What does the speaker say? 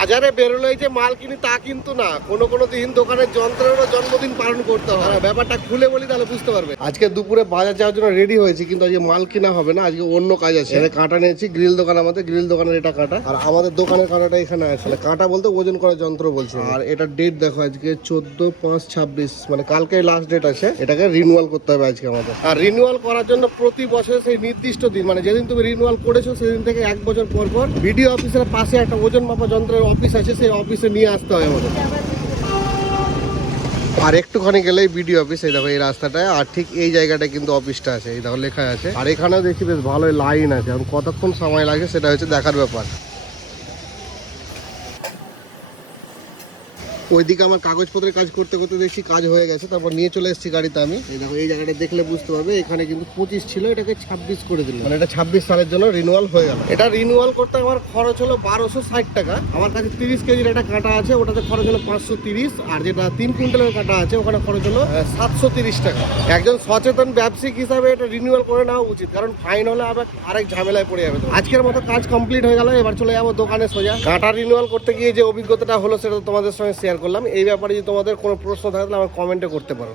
বাজারে বেরোলেই যে মাল কিনি তা কিন্তু না, কোনো দিন দোকানের যন্ত্রেরও জন্মদিন পালন করতে হয়। ব্যাপারটা খুলে বলি তাহলে বুঝতে পারবে। আজকে দুপুরে বাজার যাওয়ার জন্য রেডি হয়েছি, কিন্তু আজকে মাল কিনা হবে না, আজকে অন্য কাজ আছে। এখানে কাঁটা নিয়েছি, গ্রিল দোকান, আমাদের গ্রিল দোকানের এটা কাঁটা, আর আমাদের দোকানের কাঁটাটা এখানে আছে। কাঁটা বলতে ওজন করার যন্ত্র বলছে। আর এটা ডেট দেখো, আজকে 14/5/26, মানে কালকে লাস্ট ডেট আছে। এটাকে রিনিউয়াল করতে হবে আজকে আমাদের। আর রিনিউয়াল করার জন্য প্রতি বছর সেই নির্দিষ্ট দিন, মানে যেদিন তুমি রিনিউয়াল করেছো সেদিন থেকে 1 বছর পর পর বিডিও অফিসের পাশে একটা ওজন মাপা যন্ত্রের অফিস আছে, সেই অফিসে নিয়ে আসতে হয় আমাদের। আর একটুখানি গেলেই বিডিও অফিস, এই দেখো এই রাস্তাটায়, আর ঠিক এই জায়গাটায় কিন্তু অফিসটা আছে, এই দেখো লেখা আছে। আর এখানেও দেখি বেশ ভালোই লাইন আছে, এখন কতক্ষণ সময় লাগে সেটা হচ্ছে দেখার ব্যাপার। ওইদিকে আমার কাগজপত্রের কাজ করতে করতে দেখছি কাজ হয়ে গেছে, তারপর নিয়ে চলে এসেছি গাড়িতে আমি। এই দেখো এই জায়গাটা দেখলে বুঝতে পারবে, এখানে কিন্তু 25 ছিল, এটাকে 26 করে দিল, মানে এটা 26 সালের জন্য রিনিউয়াল হয়ে গেল। এটা রিনিউয়াল করতে আমার খরচ হলো 1260 টাকা। আমার কাছে 30 কেজির একটা কাঁটা আছে, ওটাতে খরচ হলো 530, আর যেটা 3 কুইন্টালের কাঁটা আছে ওখানে খরচ হলো 730 টাকা। একজন সচেতন ব্যবসায়িক হিসাবে এটা রিনিউয়াল করে নেওয়া উচিত, কারণ ফাইন হলে আবার আরেক ঝামেলায় পড়ে যাবে। আজকের মতো কাজ কমপ্লিট হয়ে গেল, এবার চলে যাবো দোকানে সোজা। কাঁটা রিনিউয়াল করতে গিয়ে যে অভিজ্ঞতাটা হলো সেটা তোমাদের সঙ্গে শেয়ার করলাম। এই ব্যাপারে যদি তোমাদের কোনো প্রশ্ন থাকে তাহলে আমার কমেন্টে করতে পারো।